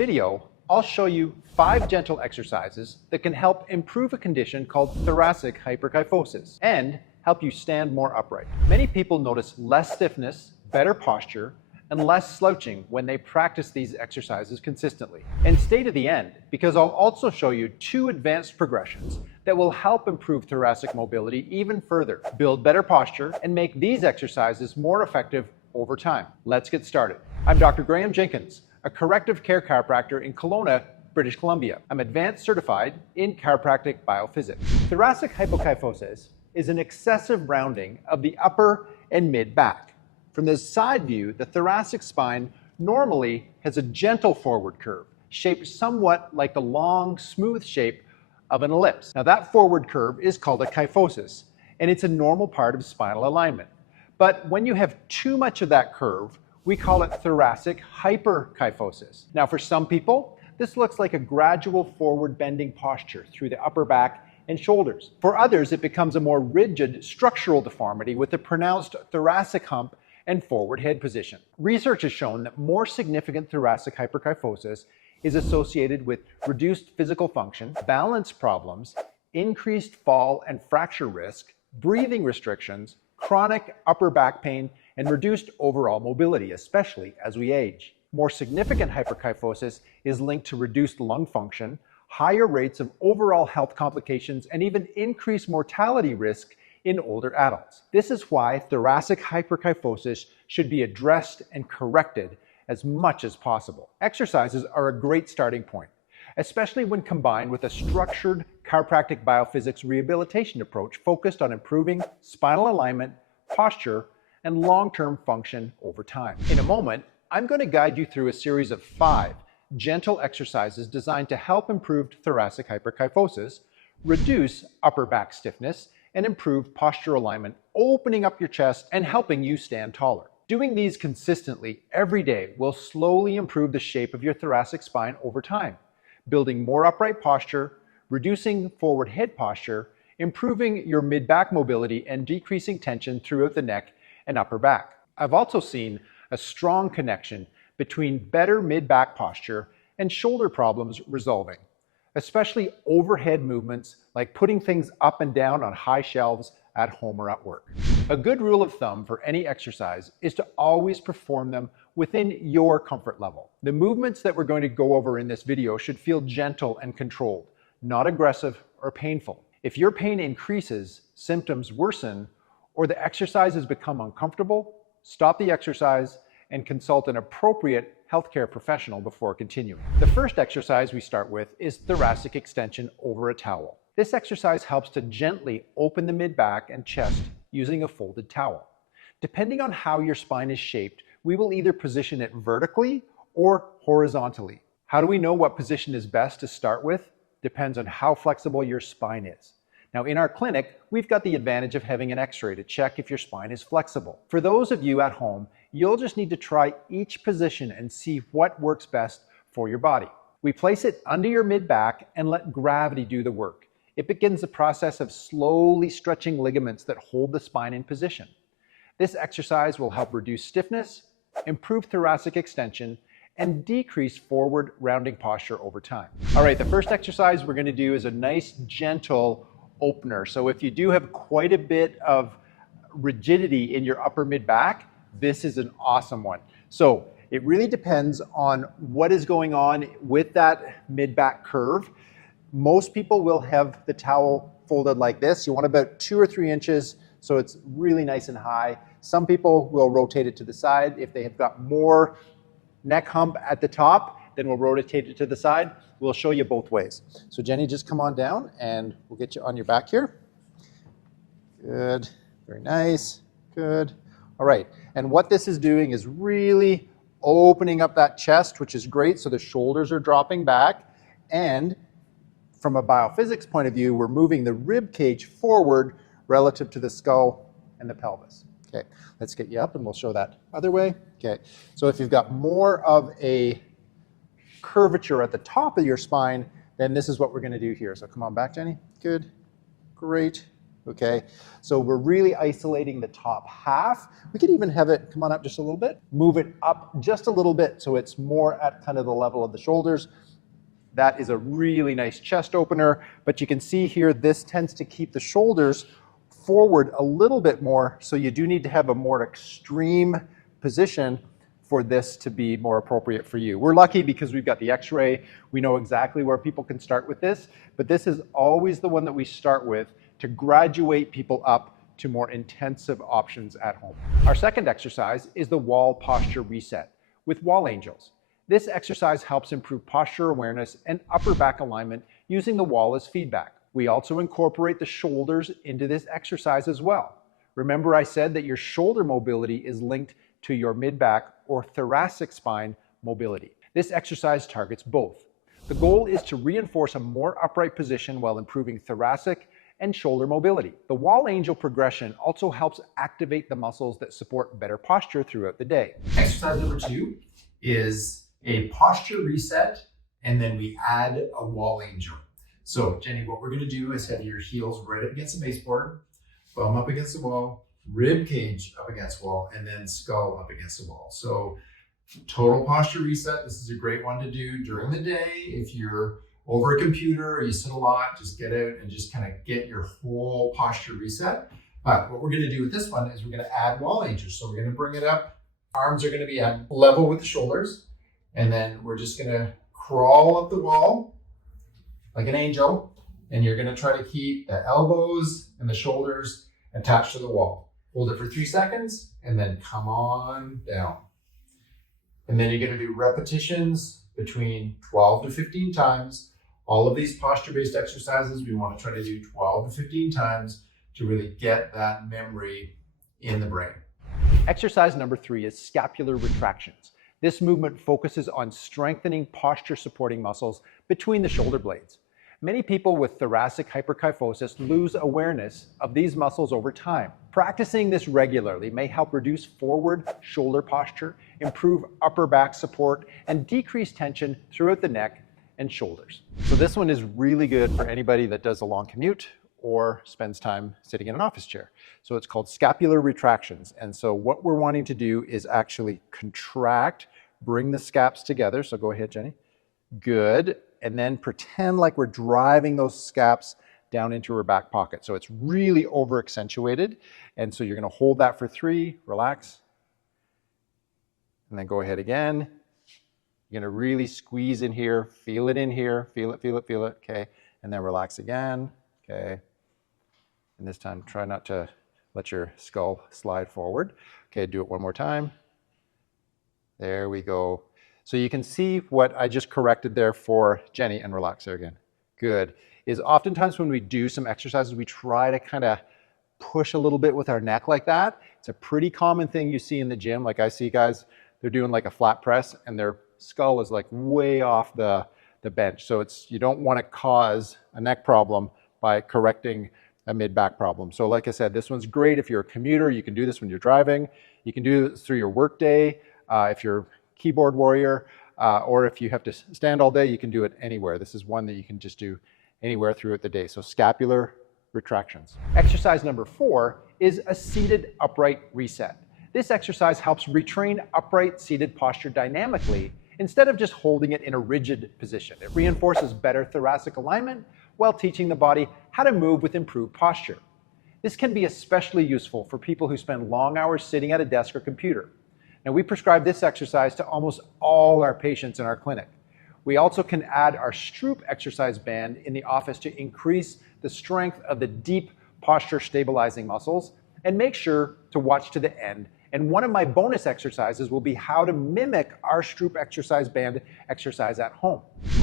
video, I'll show you 5 gentle exercises that can help improve a condition called thoracic hyperkyphosis and help you stand more upright. Many people notice less stiffness, better posture, and less slouching when they practice these exercises consistently. And stay to the end, because I'll also show you 2 advanced progressions that will help improve thoracic mobility even further, build better posture, and make these exercises more effective over time. Let's get started. I'm Dr. Graham Jenkins, a corrective care chiropractor in Kelowna, British Columbia. I'm advanced certified in chiropractic biophysics. Thoracic hyperkyphosis is an excessive rounding of the upper and mid back. From the side view, the thoracic spine normally has a gentle forward curve, shaped somewhat like the long, smooth shape of an ellipse. Now that forward curve is called a kyphosis, and it's a normal part of spinal alignment. But when you have too much of that curve, we call it thoracic hyperkyphosis. Now for some people, this looks like a gradual forward bending posture through the upper back and shoulders. For others, it becomes a more rigid structural deformity with a pronounced thoracic hump and forward head position. Research has shown that more significant thoracic hyperkyphosis is associated with reduced physical function, balance problems, increased fall and fracture risk, breathing restrictions, chronic upper back pain, and reduced overall mobility, especially as we age. More significant hyperkyphosis is linked to reduced lung function, higher rates of overall health complications, and even increased mortality risk in older adults. This is why thoracic hyperkyphosis should be addressed and corrected as much as possible. Exercises are a great starting point, especially when combined with a structured chiropractic biophysics rehabilitation approach focused on improving spinal alignment, posture, and long-term function over time. In a moment, I'm going to guide you through a series of 5 gentle exercises designed to help improve thoracic hyperkyphosis, reduce upper back stiffness, and improve posture alignment, opening up your chest and helping you stand taller. Doing these consistently every day will slowly improve the shape of your thoracic spine over time, building more upright posture, reducing forward head posture, improving your mid-back mobility, and decreasing tension throughout the neck and upper back. I've also seen a strong connection between better mid-back posture and shoulder problems resolving, especially overhead movements like putting things up and down on high shelves at home or at work. A good rule of thumb for any exercise is to always perform them within your comfort level. The movements that we're going to go over in this video should feel gentle and controlled, not aggressive or painful. If your pain increases, symptoms worsen, or the exercises become uncomfortable, stop the exercise and consult an appropriate healthcare professional before continuing. The first exercise we start with is thoracic extension over a towel. This exercise helps to gently open the mid-back and chest using a folded towel. Depending on how your spine is shaped, we will either position it vertically or horizontally. How do we know what position is best to start with? Depends on how flexible your spine is. Now in our clinic, we've got the advantage of having an x-ray to check if your spine is flexible. For those of you at home, you'll just need to try each position and see what works best for your body. We place it under your mid-back and let gravity do the work. It begins the process of slowly stretching ligaments that hold the spine in position. This exercise will help reduce stiffness, improve thoracic extension, and decrease forward rounding posture over time. All right, the first exercise we're going to do is a nice gentle opener. So if you do have quite a bit of rigidity in your upper mid back, this is an awesome one. So it really depends on what is going on with that mid back curve. Most people will have the towel folded like this. You want about 2 or 3 inches so it's really nice and high. Some people will rotate it to the side. If they have got more neck hump at the top, then we'll rotate it to the side. We'll show you both ways. So Jenny, just come on down and we'll get you on your back here. Good, very nice, good. All right, and what this is doing is really opening up that chest, which is great, so the shoulders are dropping back, and from a biophysics point of view, we're moving the rib cage forward relative to the skull and the pelvis. Okay, let's get you up and we'll show that other way. Okay, so if you've got more of a curvature at the top of your spine, then this is what we're going to do here. So come on back, Jenny. Good, great, okay? So we're really isolating the top half. We could even have it, come on up just a little bit, move it up just a little bit so it's more at kind of the level of the shoulders. That is a really nice chest opener, but you can see here this tends to keep the shoulders forward a little bit more, so you do need to have a more extreme position for this to be more appropriate for you. We're lucky because we've got the x-ray. We know exactly where people can start with this, but this is always the one that we start with to graduate people up to more intensive options at home. Our second exercise is the wall posture reset with wall angels. This exercise helps improve posture awareness and upper back alignment using the wall as feedback. We also incorporate the shoulders into this exercise as well. Remember I said that your shoulder mobility is linked to your mid-back or thoracic spine mobility. This exercise targets both. The goal is to reinforce a more upright position while improving thoracic and shoulder mobility. The wall angel progression also helps activate the muscles that support better posture throughout the day. Exercise number 2 is a posture reset, and then we add a wall angel. So Jenny, what we're gonna do is have your heels right up against the baseboard, bum up against the wall, rib cage up against the wall, and then skull up against the wall. So total posture reset. This is a great one to do during the day. If you're over a computer or you sit a lot, just get out and just kind of get your whole posture reset. But what we're going to do with this one is we're going to add wall angels. So we're going to bring it up. Arms are going to be at level with the shoulders. And then we're just going to crawl up the wall like an angel. And you're going to try to keep the elbows and the shoulders attached to the wall. Hold it for 3 seconds and then come on down. And then you're going to do repetitions between 12 to 15 times. All of these posture-based exercises, we want to try to do 12 to 15 times to really get that memory in the brain. Exercise number 3 is scapular retractions. This movement focuses on strengthening posture supporting muscles between the shoulder blades. Many people with thoracic hyperkyphosis lose awareness of these muscles over time. Practicing this regularly may help reduce forward shoulder posture, improve upper back support, and decrease tension throughout the neck and shoulders. So this one is really good for anybody that does a long commute or spends time sitting in an office chair. So it's called scapular retractions. And so what we're wanting to do is actually contract, bring the scaps together. So go ahead, Jenny. Good. And then pretend like we're driving those scaps down into her back pocket. So it's really over accentuated. And so you're going to hold that for 3, relax. And then go ahead again. You're going to really squeeze in here, feel it in here, feel it, feel it, feel it. Okay. And then relax again. Okay. And this time, try not to let your skull slide forward. Okay, do it one more time. There we go. So you can see what I just corrected there for Jenny, and relax there again. Good. Is oftentimes when we do some exercises, we try to kind of push a little bit with our neck like that. It's a pretty common thing you see in the gym. Like I see guys, they're doing like a flat press and their skull is like way off the bench. So you don't want to cause a neck problem by correcting a mid-back problem. So like I said, this one's great if you're a commuter. You can do this when you're driving. You can do this through your work day. If you're a keyboard warrior, or if you have to stand all day, you can do it anywhere. This is one that you can just do anywhere throughout the day. So scapular retractions. Exercise number 4 is a seated upright reset. This exercise helps retrain upright seated posture dynamically instead of just holding it in a rigid position. It reinforces better thoracic alignment while teaching the body how to move with improved posture. This can be especially useful for people who spend long hours sitting at a desk or computer. Now, we prescribe this exercise to almost all our patients in our clinic. We also can add our Stroop exercise band in the office to increase the strength of the deep posture stabilizing muscles, and make sure to watch to the end. And one of my bonus exercises will be how to mimic our Stroop exercise band exercise at home.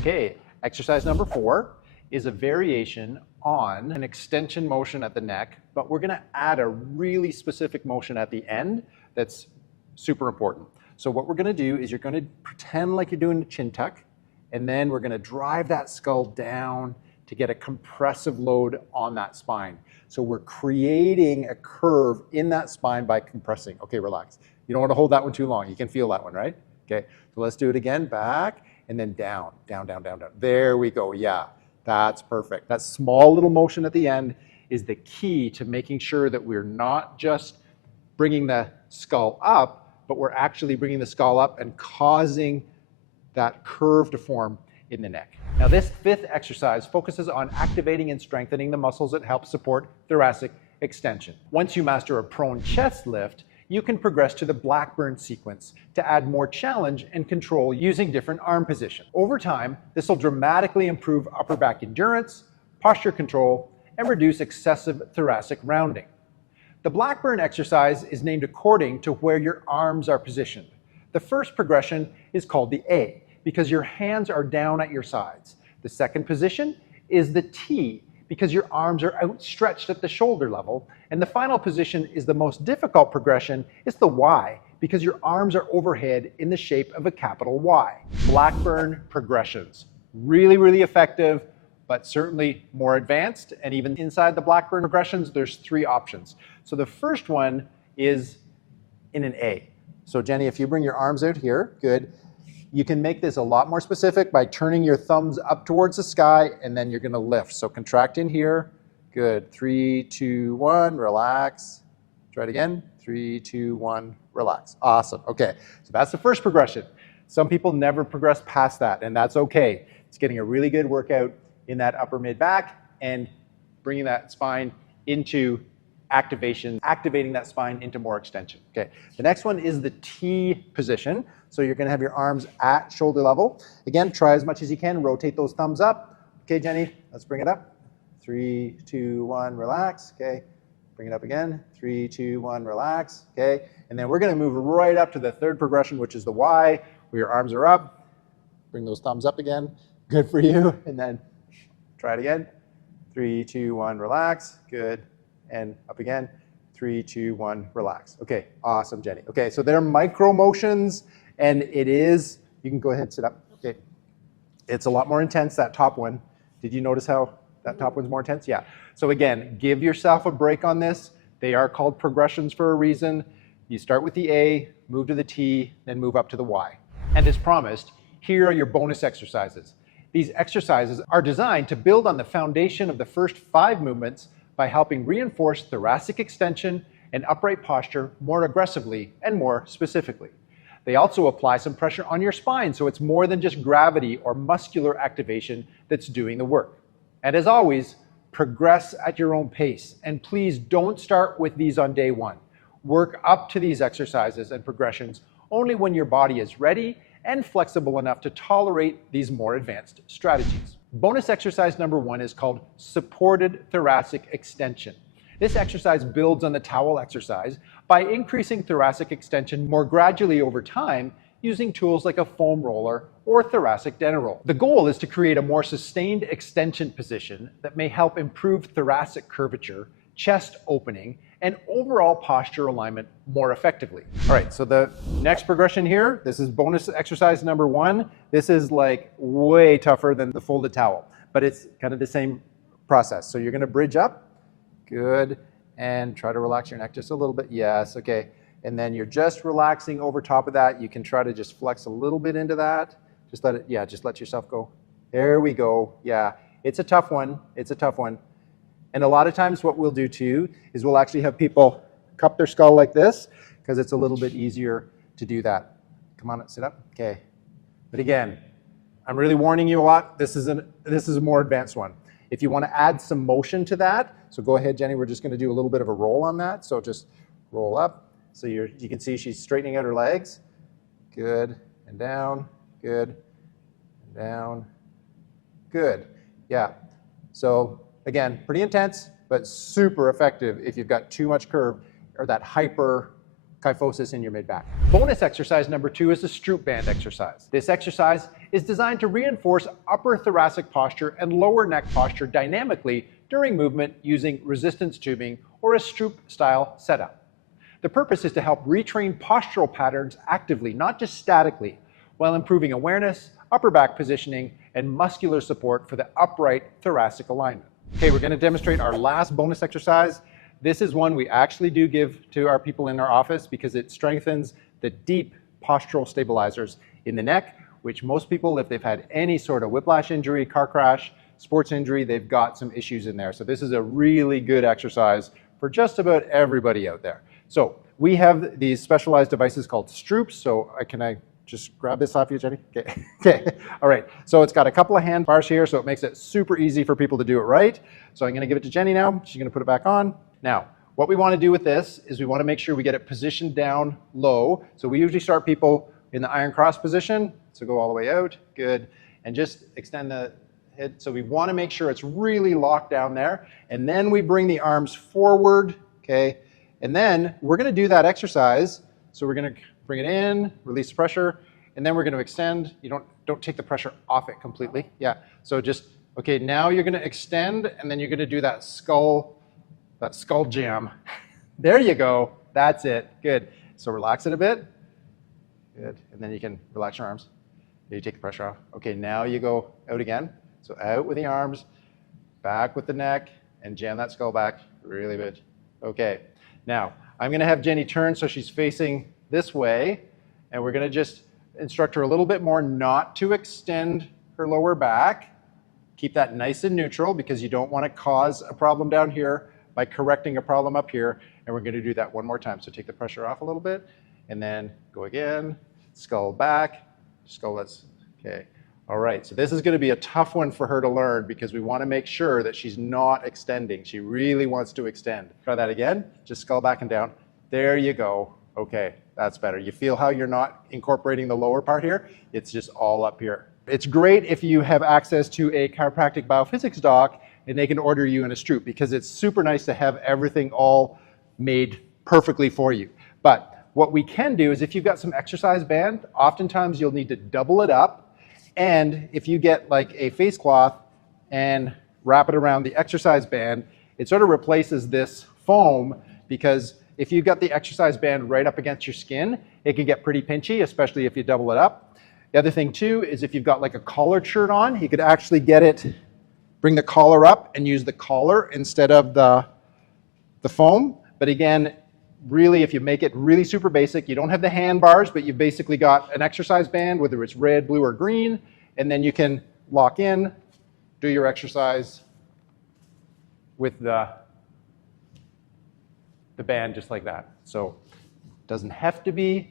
Okay, exercise number 4 is a variation on an extension motion at the neck, but we're gonna add a really specific motion at the end that's super important. So what we're gonna do is you're gonna pretend like you're doing a chin tuck, and then we're gonna drive that skull down to get a compressive load on that spine. So we're creating a curve in that spine by compressing. Okay, relax. You don't wanna hold that one too long. You can feel that one, right? Okay, so let's do it again, back, and then down, down, down, down, down. There we go, yeah. That's perfect. That small little motion at the end is the key to making sure that we're not just bringing the skull up, but we're actually bringing the skull up and causing that curve to form in the neck. Now, this fifth exercise focuses on activating and strengthening the muscles that help support thoracic extension. Once you master a prone chest lift, you can progress to the Blackburn sequence to add more challenge and control using different arm positions. Over time, this will dramatically improve upper back endurance, posture control, and reduce excessive thoracic rounding. The Blackburn exercise is named according to where your arms are positioned. The first progression is called the A because your hands are down at your sides. The second position is the T because your arms are outstretched at the shoulder level. And the final position is the most difficult progression. It's the Y because your arms are overhead in the shape of a capital Y. Blackburn progressions. Really, really effective, but certainly more advanced. And even inside the Blackburn progressions, there's 3 options. So the first one is in an A. So Jenny, if you bring your arms out here, good. You can make this a lot more specific by turning your thumbs up towards the sky, and then you're gonna lift. So contract in here, good. 3, 2, 1, relax. Try it again, 3, 2, 1, relax. Awesome, okay. So that's the first progression. Some people never progress past that, and that's okay. It's getting a really good workout in that upper mid back and bringing that spine into activation, activating that spine into more extension. Okay, the next one is the T position. So you're gonna have your arms at shoulder level. Again, try as much as you can, rotate those thumbs up. Okay, Jenny, let's bring it up. 3, 2, 1, relax, okay. Bring it up again, 3, 2, 1, relax, okay. And then we're gonna move right up to the third progression, which is the Y, where your arms are up. Bring those thumbs up again, good for you. And then try it again. 3, 2, 1, relax, good. And up again, 3, 2, 1, relax. Okay, awesome, Jenny. Okay, so they're micro motions, and it is, you can go ahead and sit up. Okay, it's a lot more intense, that top one. Did you notice how that top one's more intense? Yeah. So again, give yourself a break on this. They are called progressions for a reason. You start with the A, move to the T, then move up to the Y. And as promised, here are your bonus exercises. These exercises are designed to build on the foundation of the first 5 movements by helping reinforce thoracic extension and upright posture more aggressively and more specifically. They also apply some pressure on your spine, so it's more than just gravity or muscular activation that's doing the work. And as always, progress at your own pace. And please don't start with these on day 1. Work up to these exercises and progressions only when your body is ready and flexible enough to tolerate these more advanced strategies. Bonus exercise number 1 is called supported thoracic extension. This exercise builds on the towel exercise by increasing thoracic extension more gradually over time using tools like a foam roller or thoracic dental. The goal is to create a more sustained extension position that may help improve thoracic curvature, chest opening, and overall posture alignment more effectively. All right, so the next progression here, this is bonus exercise number 1. This is like way tougher than the folded towel, but it's kind of the same process. So you're gonna bridge up, good, and try to relax your neck just a little bit. Yes, okay. And then you're just relaxing over top of that. You can try to just flex a little bit into that. Just let it, yeah, just let yourself go. There we go, yeah. It's a tough one, it's a tough one. And a lot of times what we'll do too is we'll actually have people cup their skull like this because it's a little bit easier to do that. Come on, sit up, okay. But again, I'm really warning you a lot. This is a more advanced one. If you want to add some motion to that, so go ahead, Jenny, we're just going to do a little bit of a roll on that. So just roll up. So you can see she's straightening out her legs. Good, and down, good, and down, good. Yeah, so again, pretty intense, but super effective if you've got too much curve or that hyperkyphosis in your mid-back. Bonus exercise number 2 is the Stroop band exercise. This exercise is designed to reinforce upper thoracic posture and lower neck posture dynamically during movement using resistance tubing or a Stroop style setup. The purpose is to help retrain postural patterns actively, not just statically, while improving awareness, upper back positioning, and muscular support for the upright thoracic alignment. Okay, we're going to demonstrate our last bonus exercise. This is one we actually do give to our people in our office because it strengthens the deep postural stabilizers in the neck, which most people, if they've had any sort of whiplash injury, car crash, sports injury, they've got some issues in there. So this is a really good exercise for just about everybody out there. So we have these specialized devices called Stroops. So can I just grab this off you, Jenny? Okay. Okay. All right. So it's got a couple of hand bars here, so it makes it super easy for people to do it right. So I'm going to give it to Jenny now. She's going to put it back on. Now, what we want to do with this is we want to make sure we get it positioned down low. So we usually start people in the iron cross position. So go all the way out. Good. And just extend the head. So we want to make sure it's really locked down there. And then we bring the arms forward. Okay. And then we're going to do that exercise. So we're going to bring it in, release the pressure, and then we're going to extend. You don't take the pressure off it completely. Yeah. So just, okay, now you're going to extend, and then you're going to do that skull jam. There you go. That's it. Good. So relax it a bit. Good. And then you can relax your arms. You take the pressure off. Okay, now you go out again. So out with the arms, back with the neck, and jam that skull back really good. Okay. Now, I'm going to have Jenny turn so she's facing this way, and we're going to just instruct her a little bit more not to extend her lower back. Keep that nice and neutral because you don't want to cause a problem down here by correcting a problem up here. And we're going to do that one more time. So take the pressure off a little bit, and then go again, skull back, skull, that's okay. All right, so this is going to be a tough one for her to learn because we want to make sure that she's not extending. She really wants to extend. Try that again, just skull back and down. There you go. Okay, that's better. You feel how you're not incorporating the lower part here? It's just all up here. It's great if you have access to a chiropractic biophysics doc and they can order you in a Stroop because it's super nice to have everything all made perfectly for you. But what we can do is if you've got some exercise band, oftentimes you'll need to double it up. And if you get like a face cloth and wrap it around the exercise band, it sort of replaces this foam because if you've got the exercise band right up against your skin, it can get pretty pinchy, especially if you double it up. The other thing too is if you've got like a collared shirt on, you could actually get it, bring the collar up and use the collar instead of the foam. But again, really, if you make it really super basic, you don't have the handbars, but you've basically got an exercise band, whether it's red, blue, or green, and then you can lock in, do your exercise with the band just like that. So it doesn't have to be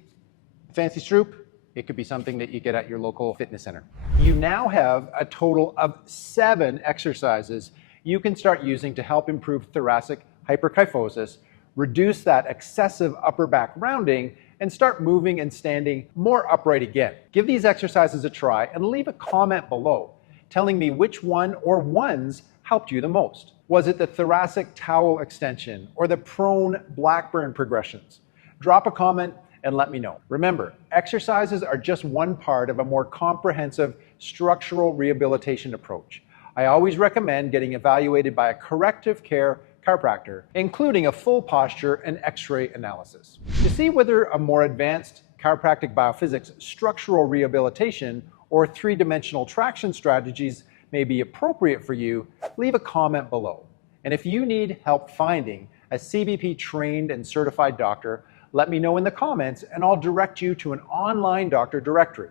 a fancy Stroop. It could be something that you get at your local fitness center. You now have a total of 7 exercises you can start using to help improve thoracic hyperkyphosis, reduce that excessive upper back rounding, and start moving and standing more upright again. Give these exercises a try and leave a comment below telling me which one or ones helped you the most. Was it the thoracic towel extension or the prone Blackburn progressions? Drop a comment and let me know. Remember, exercises are just one part of a more comprehensive structural rehabilitation approach. I always recommend getting evaluated by a corrective care chiropractor, including a full posture and x-ray analysis. To see whether a more advanced chiropractic biophysics structural rehabilitation or 3-dimensional traction strategies may be appropriate for you, leave a comment below. And if you need help finding a CBP trained and certified doctor, let me know in the comments and I'll direct you to an online doctor directory.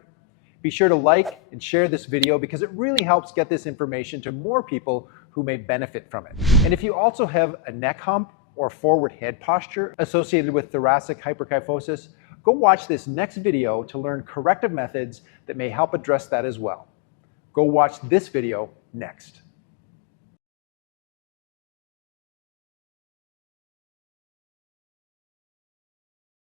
Be sure to like and share this video because it really helps get this information to more people who may benefit from it. And if you also have a neck hump or forward head posture associated with thoracic hyperkyphosis, go watch this next video to learn corrective methods that may help address that as well. Go watch this video next.